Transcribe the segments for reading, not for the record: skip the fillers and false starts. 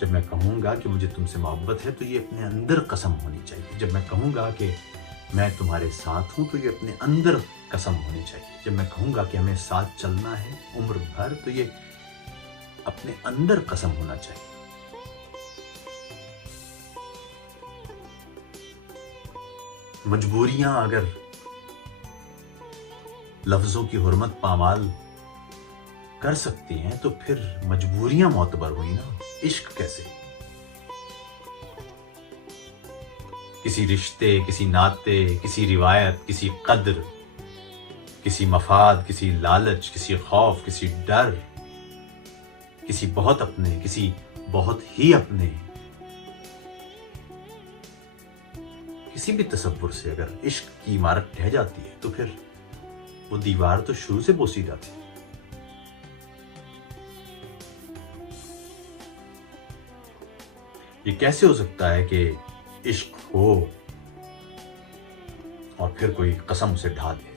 جب میں کہوں گا کہ مجھے تم سے محبت ہے تو یہ اپنے اندر قسم ہونی چاہیے. جب میں کہوں گا کہ میں تمہارے ساتھ ہوں تو یہ اپنے اندر قسم ہونی چاہیے. جب میں کہوں گا کہ ہمیں ساتھ چلنا ہے عمر بھر تو یہ اپنے اندر قسم ہونا چاہیے. مجبوریاں اگر لفظوں کی حرمت پامال کر سکتی ہیں تو پھر مجبوریاں معتبر ہوئی نا. عشق کیسے؟ کسی رشتے، کسی ناطے، کسی روایت، کسی قدر، کسی مفاد، کسی لالچ، کسی خوف، کسی ڈر، کسی بہت اپنے، کسی بہت ہی اپنے، کسی بھی تصور سے اگر عشق کی عمارت ڈھہ جاتی ہے تو پھر وہ دیوار تو شروع سے بوسی جاتی ہے. یہ کیسے ہو سکتا ہے کہ عشق ہو اور پھر کوئی قسم اسے ڈھا دے؟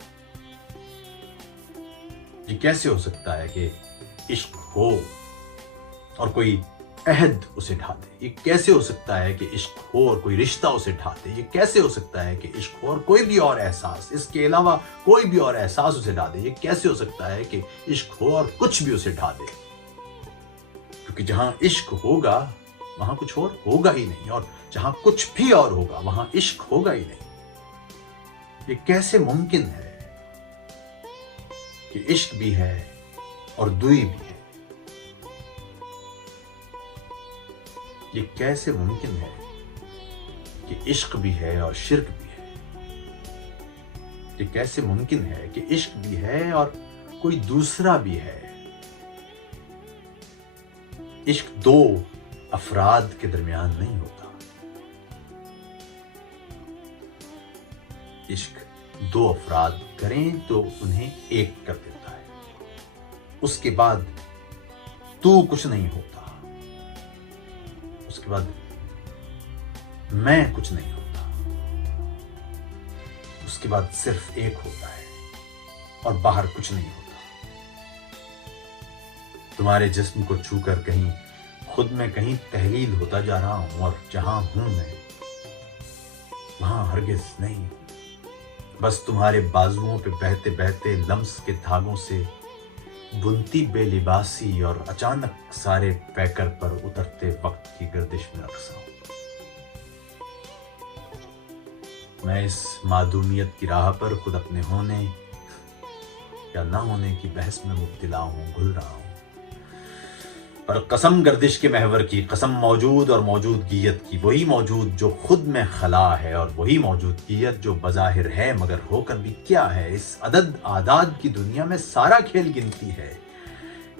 یہ کیسے ہو سکتا ہے کہ عشق ہو اور کوئی عہد اسے ڈھا دے؟ یہ کیسے ہو سکتا ہے کہ عشق ہو اور کوئی رشتہ اسے ڈھا دے؟ یہ کیسے ہو سکتا ہے کہ عشق ہو اور کوئی بھی اور احساس، اس کے علاوہ کوئی بھی اور احساس اسے ڈھا دے؟ یہ کیسے ہو سکتا ہے کہ عشق ہو اور کچھ بھی اسے ڈھا دے؟ کیونکہ جہاں عشق ہوگا وہاں کچھ اور ہوگا ہی نہیں، اور جہاں کچھ بھی اور ہوگا وہاں عشق ہوگا ہی نہیں. یہ کیسے ممکن ہے کہ عشق بھی ہے اور دوئی بھی ہے؟ یہ کیسے ممکن ہے کہ عشق بھی ہے اور شرک بھی ہے؟ یہ کیسے ممکن ہے کہ عشق بھی ہے اور کوئی دوسرا بھی ہے؟ عشق دو افراد کے درمیان نہیں ہوتا. عشق دو افراد کریں تو انہیں ایک کر دیتا ہے. اس کے بعد تو کچھ نہیں ہوتا، اس کے بعد میں کچھ نہیں ہوتا، اس کے بعد صرف ایک ہوتا ہے اور باہر کچھ نہیں ہوتا. تمہارے جسم کو چھو کر کہیں خود میں کہیں تحلیل ہوتا جا رہا ہوں، اور جہاں ہوں میں وہاں ہرگز نہیں. بس تمہارے بازوؤں پہ بہتے بہتے لمس کے دھاگوں سے بنتی بے لباسی اور اچانک سارے پیکر پر اترتے وقت کی گردش میں رقصا ہوں. میں اس معدومیت کی راہ پر خود اپنے ہونے یا نہ ہونے کی بحث میں مبتلا ہوں، گھل رہا ہوں. پر قسم گردش کے محور کی، قسم موجود اور موجودگیت کی، وہی موجود جو خود میں خلا ہے، اور وہی موجودگیت جو بظاہر ہے مگر ہو کر بھی کیا ہے. اس عدد اعداد کی دنیا میں سارا کھیل گنتی ہے.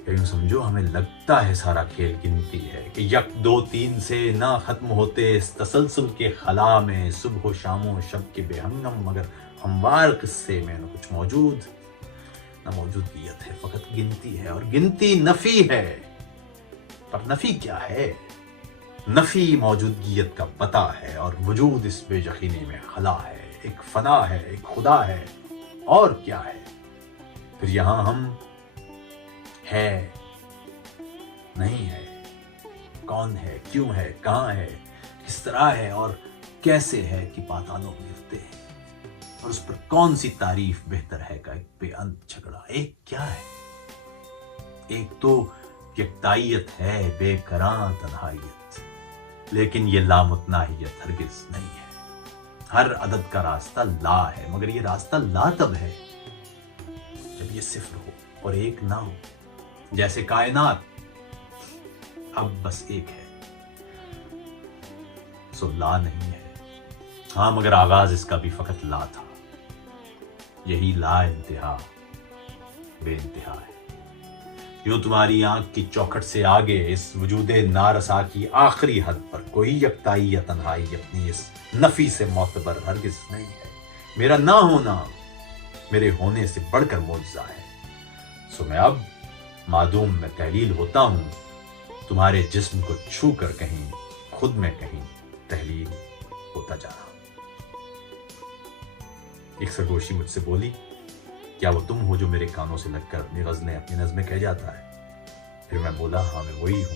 یوں سمجھو ہمیں لگتا ہے سارا کھیل گنتی ہے کہ یک دو تین سے نہ ختم ہوتے اس تسلسل کے خلا میں صبح و شام و شب کے بے ہنگم مگر ہموار قصے میں نہ کچھ موجود نہ موجودگیت ہے، فقط گنتی ہے. اور گنتی نفی ہے. پر نفی کیا ہے؟ نفی موجودگیت کا پتہ ہے، اور وجود اس بے یقینی میں خلا ہے. ایک فنا ہے، ایک خدا ہے، اور کیا ہے؟ پھر یہاں ہم ہے نہیں ہے، کون ہے، کیوں ہے، کہاں ہے، کس طرح ہے اور کیسے ہے کہ پاتالوں میں گرتے ہیں. اور اس پر کون سی تعریف بہتر ہے کا ایک بے انت جھگڑا. ایک کیا ہے؟ ایک تو یکتائیت ہے، بے کراں تنہائیت، لیکن یہ لامتناہیت ہرگز نہیں ہے. ہر عدد کا راستہ لا ہے، مگر یہ راستہ لا تب ہے جب یہ صفر ہو اور ایک نہ ہو. جیسے کائنات اب بس ایک ہے سو لا نہیں ہے. ہاں مگر آغاز اس کا بھی فقط لا تھا. یہی لا انتہا بے انتہا ہے. یوں تمہاری آنکھ کی چوکھٹ سے آگے اس وجود نارسا کی آخری حد پر کوئی یکتائی یا تنہائی اپنی اس نفی سے معتبر ہرگز نہیں ہے. میرا نہ ہونا میرے ہونے سے بڑھ کر معجزہ ہے. سو میں اب معدوم میں تحلیل ہوتا ہوں، تمہارے جسم کو چھو کر کہیں خود میں کہیں تحلیل ہوتا جا رہا ہوں. ایک سرگوشی مجھ سے بولی، کیا وہ تم ہو جو میرے کانوں سے لگ کر اپنی غزلیں اپنی نظمیں کہہ جاتا ہے؟ پھر میں بولا، ہاں میں وہی ہوں.